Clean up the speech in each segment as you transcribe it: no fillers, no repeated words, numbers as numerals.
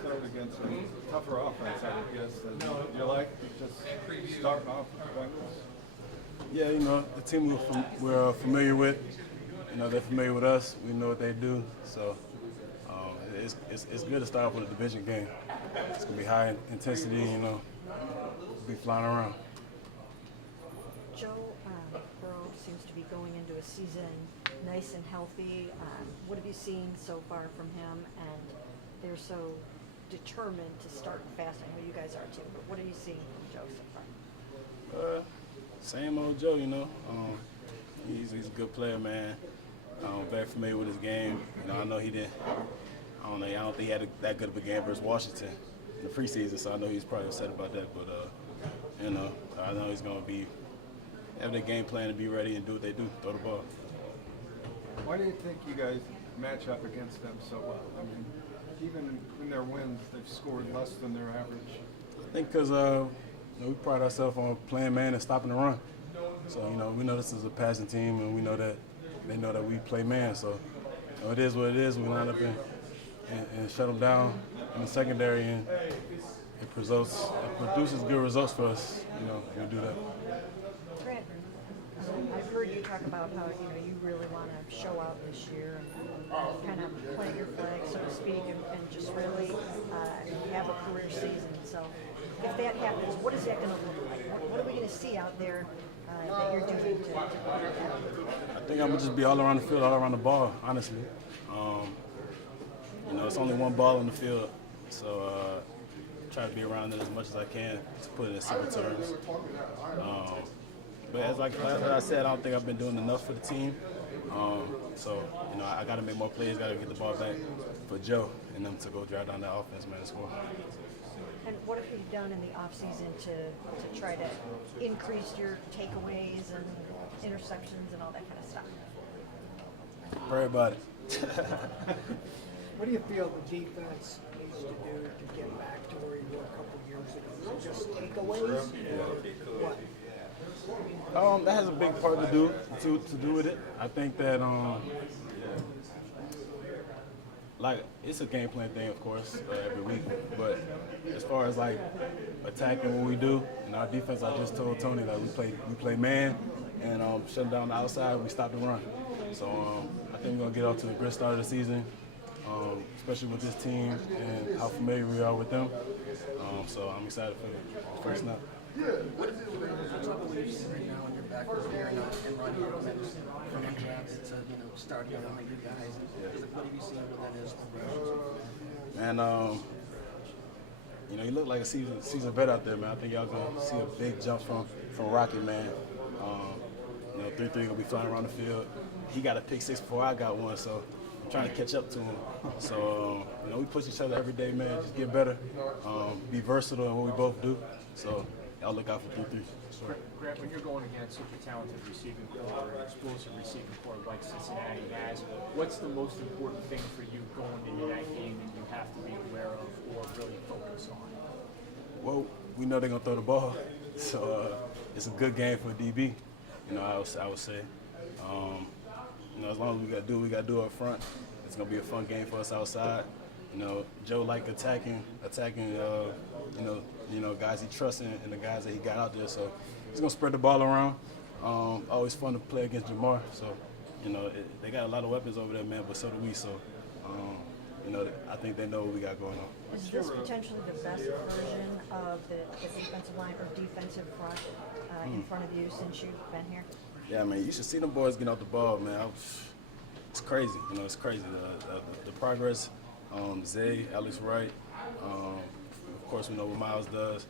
start against a tougher offense, I would guess. You like just starting off with the Bengals? Yeah, the team we're familiar with. They're familiar with us. We know what they do. So it's good to start off with a division game. It's going to be high intensity, be flying around. Joe Burrow seems to be going into a season nice and healthy. What have you seen so far from him? And they're so determined to start fast. I know you guys are too, but what are you seeing from Joe so far? Same old Joe, He's a good player, man. Very familiar with his game. I know he didn't. I don't think he had that good of a game versus Washington in the preseason, so I know he's probably upset about that. But I know he's gonna have their game plan to be ready and do what they do, throw the ball. Why do you think you guys match up against them so well? I mean, even in their wins, they've scored less than their average. I think because we pride ourselves on playing man and stopping the run. So we know this is a passing team, and we know that they know that we play man. So it is what it is. We line up and shut them down in the secondary, and it produces good results for us. We do that. Grant, I've heard you talk about how you really want to show out this year and kind of plant your flag, so to speak, and just really have a career season. So if that happens, what is that going to look like? What are we going to see out there that you're doing to prepare that? I think I'm gonna just be all around the field, all around the ball. Honestly, it's only one ball on the field, so try to be around it as much as I can to put it in simple terms. But as I said, I don't think I've been doing enough for the team. So I got to make more plays, got to get the ball back for Joe and them to go drive down that offense, man, and score. And what have you done in the offseason to try to increase your takeaways and interceptions and all that kind of stuff? Pray about it. What do you feel the defense needs to do to get back to where you were a couple years ago? Is it just takeaways? What? That has a big part to do with it. I think that it's a game plan thing, of course, every week. But as far as attacking what we do, in our defense, I just told Tony that we play man and shutting down the outside, we stop the run. So I think we're gonna get off to a great start of the season, especially with this team and how familiar we are with them. So I'm excited for the first snap. What is the trouble that you're seeing right now in your back here and running offense from undrafted to starting out like you guys? What have you seen where that is? And you look like a seasoned vet out there, man. I think y'all gonna see a big jump from Rocket, man. 3-3 gonna be flying around the field. He got a pick six before I got one, so I'm trying to catch up to him. So we push each other every day, man. Just get better, be versatile in what we both do. So y'all look out for 3-3. Grant, when you're going against such a talented receiving core, an explosive receiving core like Cincinnati has, what's the most important thing for you going into that game that you have to be aware of or really focus on? Well, we know they're gonna throw the ball, so it's a good game for DB. I would say. As long as we gotta do up front, it's gonna be a fun game for us outside. Joe like attacking. Guys he trusts and the guys that he got out there. So he's gonna spread the ball around. Always fun to play against Jamar. So they got a lot of weapons over there, man. But so do we. So I think they know what we got going on. Is this potentially the best version of the defensive line or defensive front in front of you since you've been here? Yeah, man. You should see them boys get off the ball, man. It's crazy. It's crazy. The progress. Zay, Alex Wright. Of course, we know what Miles does.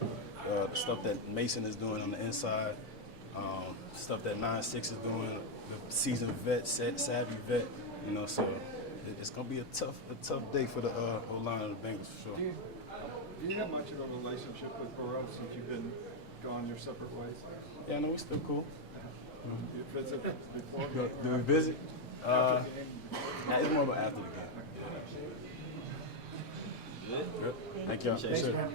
The stuff that Mason is doing on the inside. Stuff that 9-6 is doing. The seasoned vet, savvy vet. So it's gonna be a tough day for the whole line of the Bengals for sure. Do you have much of a relationship with Burrow since you've been gone your separate ways? Yeah, no, we still cool. You visit before? Do we visit? It's more about after the game. Good. Thank y'all. Thanks, man.